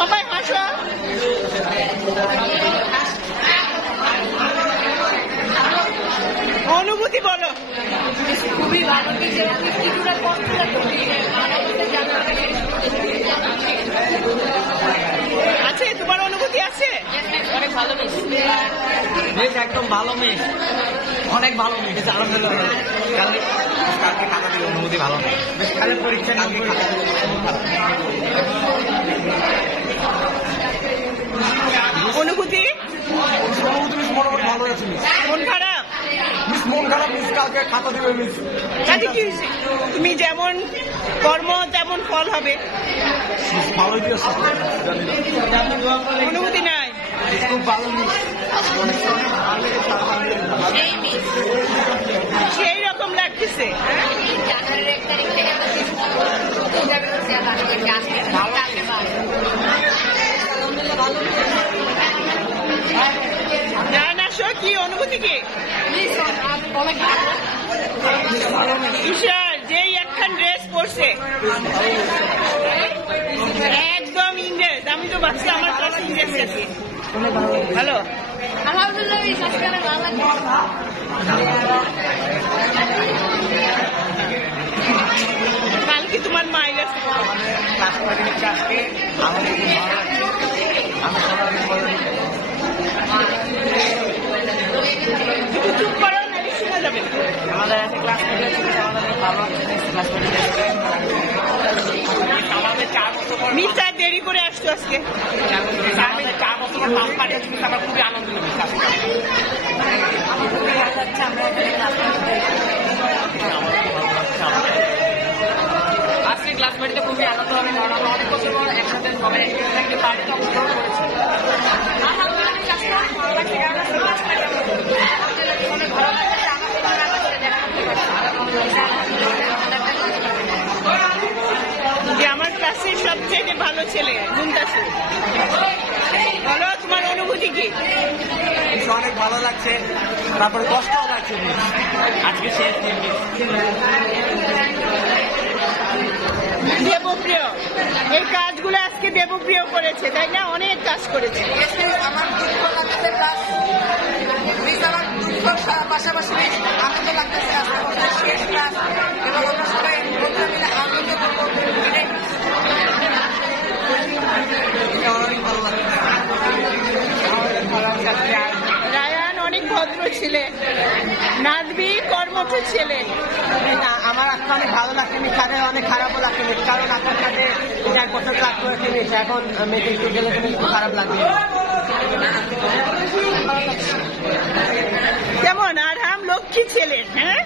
সবাই হাসো। অনুভূতি বলো। খুবই ভালো আছে, তোমার অনুভূতি আছে? অনেক ভালো বেশ একদম ভালো মেশ, অনেক ভালো মেশ। আলহামদুলিল্লাহ কালকে খাতা দিলে অনুভূতি ভালো নেই, বেশ কালের পরীক্ষা কালকে খাতা দিলে অনুভূতি মোটামুটি ভালো আছে। মন খারাপ? মন খারাপ মিস, কালকে খাতা দিবে মিস। কাজে কি হয়েছে? তুমি যেমন কর্ম তেমন ফল হবে। ভালোই দিয়েছে, অনুভূতি নাই? খুব ভালো মিস। সেই রকম লাগতেছে। জানুয়ারির 1 তারিখ থেকে জানাসো কি অনুভূতি কি? অনেক ঈশার যেই একখান ড্রেস পরছে একদম ইংরেজ। আমি তো ভাবছি আমার কাছে ইংরেজ আছে। ভালো, আলহামদুলিল্লাহ। কালকে তোমার মায়ের আছে। আজকে আমাদের খুব ভালো লাগছে। চুপ করো, নাহলে শোনা যাবে না। আমাদের একটা ক্লাস আমাদের 4 বছর পর মিথ্যা দেরি করে আসতো আজকে। আমাদের 4 বছর পর পাস পাঠিয়ে আমার খুবই আনন্দ লাগছে। আজকে ক্লাস পার্টিতে খুবই আনন্দ হবে, কারণ আমরা অনেক বছর পর একসাথে সবাই একটি পার্টিতে অংশগ্রহণ করেছি। যে আমার ক্লাসের সবচেয়ে ভালো ছেলে মুমতাসির। বলো তোমার অনুভূতি কি? অনেক ভালো লাগছে, তারপরে কষ্টও লাগছে। আজকে শেষ দিন। দেবপ্রিয়, এই কাজগুলো আজকে দেবপ্রিয় করেছে, তাই না? অনেক কাজ করেছে। আমার দুঃখ লাগতেছে, আমার দুঃখ পাশাপাশি আনন্দ লাগতেছে। শেষ ক্লাস এবং আমরা সবাই বন্ধুরা মিলে আনন্দ করবো। রায়ান অনেক ভদ্র ছেলে, নাদবি কর্মঠ ছেলে। আমার আজকে অনেক ভালো লাগছে, কাজে অনেক খারাপও লাগছে, কারণ আপনার কাছে 1 বছর ক্লাস করেছি, এখন মেডিকেল গেলে খুব খারাপ লাগবে। কেমন আরাম, লক্ষ্মী ছেলে। হ্যাঁ,